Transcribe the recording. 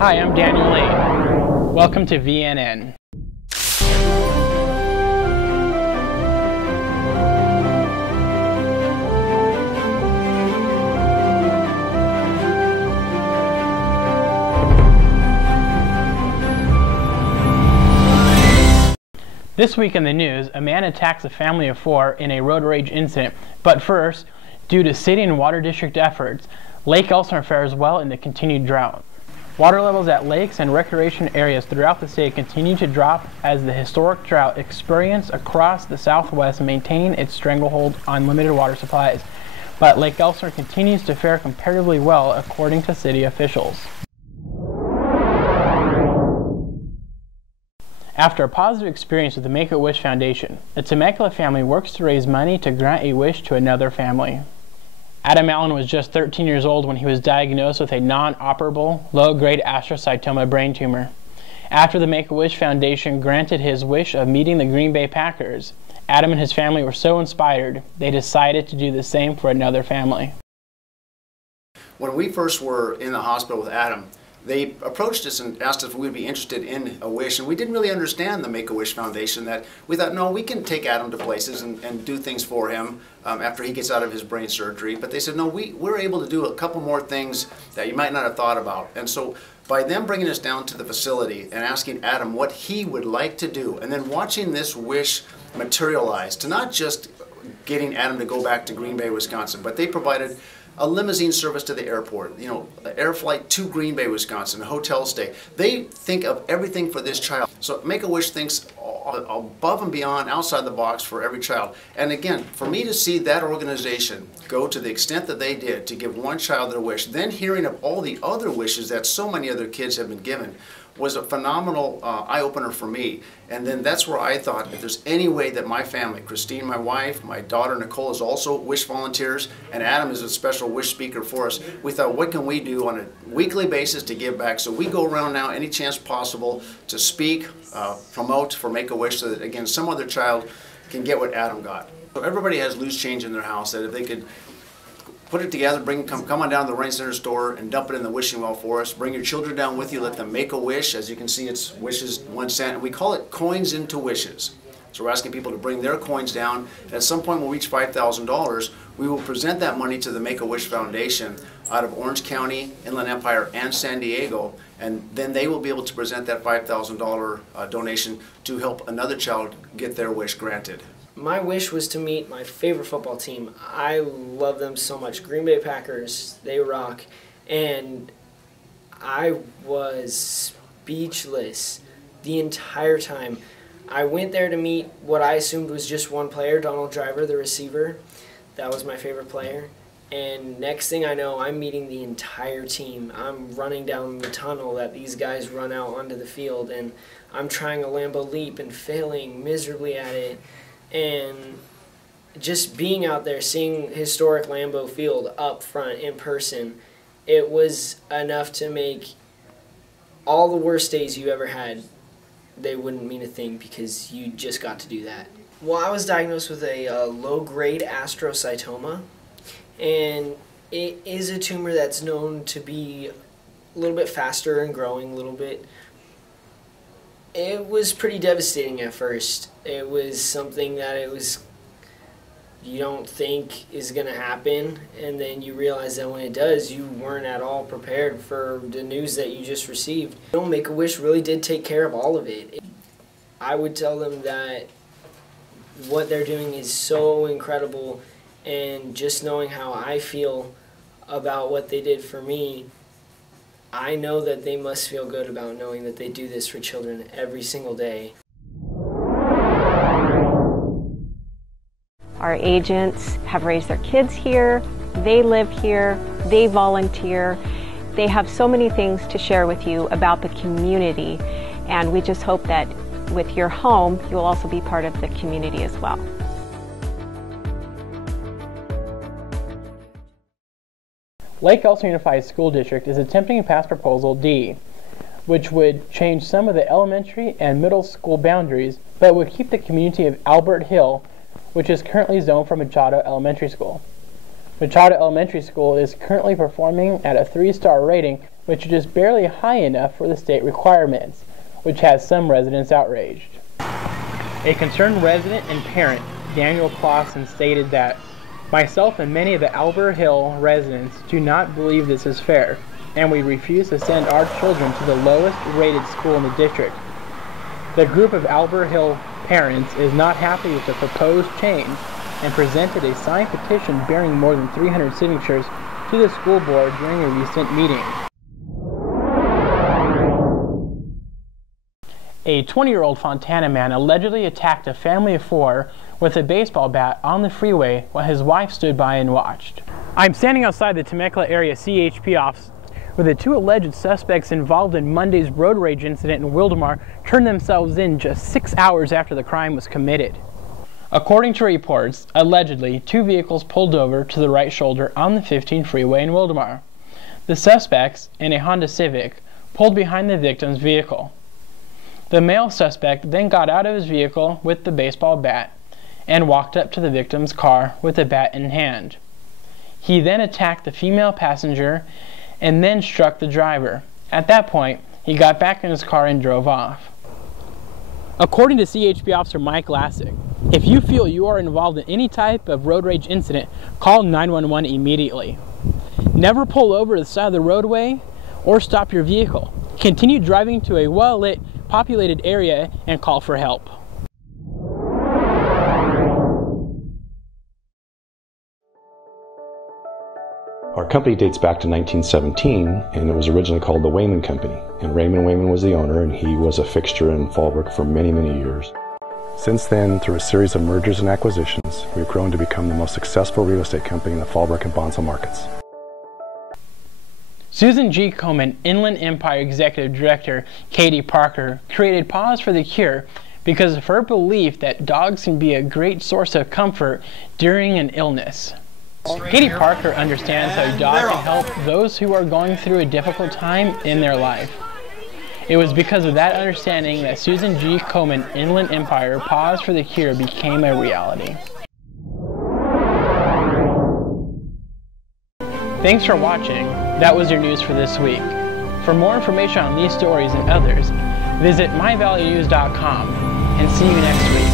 Hi, I'm Daniel Lane. Welcome to VNN. This week in the news, a man attacks a family of 4 in a road rage incident. But first, due to city and water district efforts, Lake Elsinore fares well in the continued drought. Water levels at lakes and recreation areas throughout the state continue to drop as the historic drought experienced across the Southwest maintain its stranglehold on limited water supplies. But Lake Elsinore continues to fare comparatively well according to city officials. After a positive experience with the Make-A-Wish Foundation, the Temecula family works to raise money to grant a wish to another family. Adam Allen was just 13 years old when he was diagnosed with a non-operable, low-grade astrocytoma brain tumor. After the Make-A-Wish Foundation granted his wish of meeting the Green Bay Packers, Adam and his family were so inspired, they decided to do the same for another family. When we first were in the hospital with Adam, they approached us and asked us if we'd be interested in a wish, and we didn't really understand the Make-A-Wish Foundation. That we thought, no, we can take Adam to places and do things for him after he gets out of his brain surgery. But they said, no, we're able to do a couple more things that you might not have thought about. And so by them bringing us down to the facility and asking Adam what he would like to do, and then watching this wish materialize to not just getting Adam to go back to Green Bay, Wisconsin, but they provided a limousine service to the airport, air flight to Green Bay, Wisconsin, a hotel stay. They think of everything for this child. So Make-A-Wish thinks above and beyond, outside the box for every child. And again, for me to see that organization go to the extent that they did to give one child their wish, then hearing of all the other wishes that so many other kids have been given, was a phenomenal eye-opener for me. And then that's where I thought, if there's any way that my family, Christine, my wife, my daughter Nicole is also wish volunteers, and Adam is a special wish speaker for us, we thought, what can we do on a weekly basis to give back? So we go around now any chance possible to speak, promote for Make-A-Wish, so that again, some other child can get what Adam got. So everybody has loose change in their house, that if they could put it together, come on down to the Rain Center store and dump it in the wishing well for us. Bring your children down with you, let them make a wish. As you can see, it's wishes 1 cent, and we call it coins into wishes. So we're asking people to bring their coins down, and at some point we'll reach $5,000. We will present that money to the Make-A-Wish Foundation out of Orange County, Inland Empire, and San Diego, and then they will be able to present that $5,000 donation to help another child get their wish granted. My wish was to meet my favorite football team. I love them so much. Green Bay Packers, they rock. And I was speechless the entire time. I went there to meet what I assumed was just one player, Donald Driver, the receiver. That was my favorite player. And next thing I know, I'm meeting the entire team. I'm running down the tunnel that these guys run out onto the field, and I'm trying a Lambeau leap and failing miserably at it. And just being out there, seeing historic Lambeau Field up front in person, it was enough to make all the worst days you ever had, they wouldn't mean a thing because you just got to do that. Well, I was diagnosed with a low-grade astrocytoma, and it is a tumor that's known to be a little bit faster and growing a little bit. It was pretty devastating at first. It was something that you don't think is going to happen, and then you realize that when it does, you weren't at all prepared for the news that you just received. Make-A-Wish really did take care of all of it. I would tell them that what they're doing is so incredible, and just knowing how I feel about what they did for me, I know that they must feel good about knowing that they do this for children every single day. Our agents have raised their kids here, they live here, they volunteer. They have so many things to share with you about the community, and we just hope that with your home, you'll also be part of the community as well. Lake Elsinore Unified School District is attempting to pass Proposal D, which would change some of the elementary and middle school boundaries, but would keep the community of Albert Hill, which is currently zoned for Machado Elementary School. Machado Elementary School is currently performing at a 3-star rating, which is just barely high enough for the state requirements, which has some residents outraged. A concerned resident and parent, Daniel Clausen, stated that, "Myself and many of the Albert Hill residents do not believe this is fair, and we refuse to send our children to the lowest rated school in the district. The group of Albert Hill parents is not happy with the proposed change and presented a signed petition bearing more than 300 signatures to the school board during a recent meeting." A 20-year-old Fontana man allegedly attacked a family of 4 with a baseball bat on the freeway while his wife stood by and watched. I'm standing outside the Temecula area CHP office where the 2 alleged suspects involved in Monday's road rage incident in Wildemar turned themselves in just 6 hours after the crime was committed. According to reports, allegedly 2 vehicles pulled over to the right shoulder on the 15 freeway in Wildemar. The suspects, in a Honda Civic, pulled behind the victim's vehicle. The male suspect then got out of his vehicle with the baseball bat and walked up to the victim's car with the bat in hand. He then attacked the female passenger and then struck the driver. At that point, he got back in his car and drove off. According to CHP Officer Mike Lassick, if you feel you are involved in any type of road rage incident, call 911 immediately. Never pull over to the side of the roadway or stop your vehicle. Continue driving to a well-lit, populated area and call for help. Our company dates back to 1917, and it was originally called the Wingman Company. And Raymond Wingman was the owner, and he was a fixture in Fallbrook for many, many years. Since then, through a series of mergers and acquisitions, we've grown to become the most successful real estate company in the Fallbrook and Bonsall markets. Susan G. Komen, Inland Empire Executive Director Katie Parker, created Paws for the Cure because of her belief that dogs can be a great source of comfort during an illness. Katie Parker understands how a dog can help those who are going through a difficult time in their life. It was because of that understanding that Susan G. Komen, Inland Empire Paws for the Cure became a reality. Thanks for watching. That was your news for this week. For more information on these stories and others, visit myvalleynews.com and see you next week.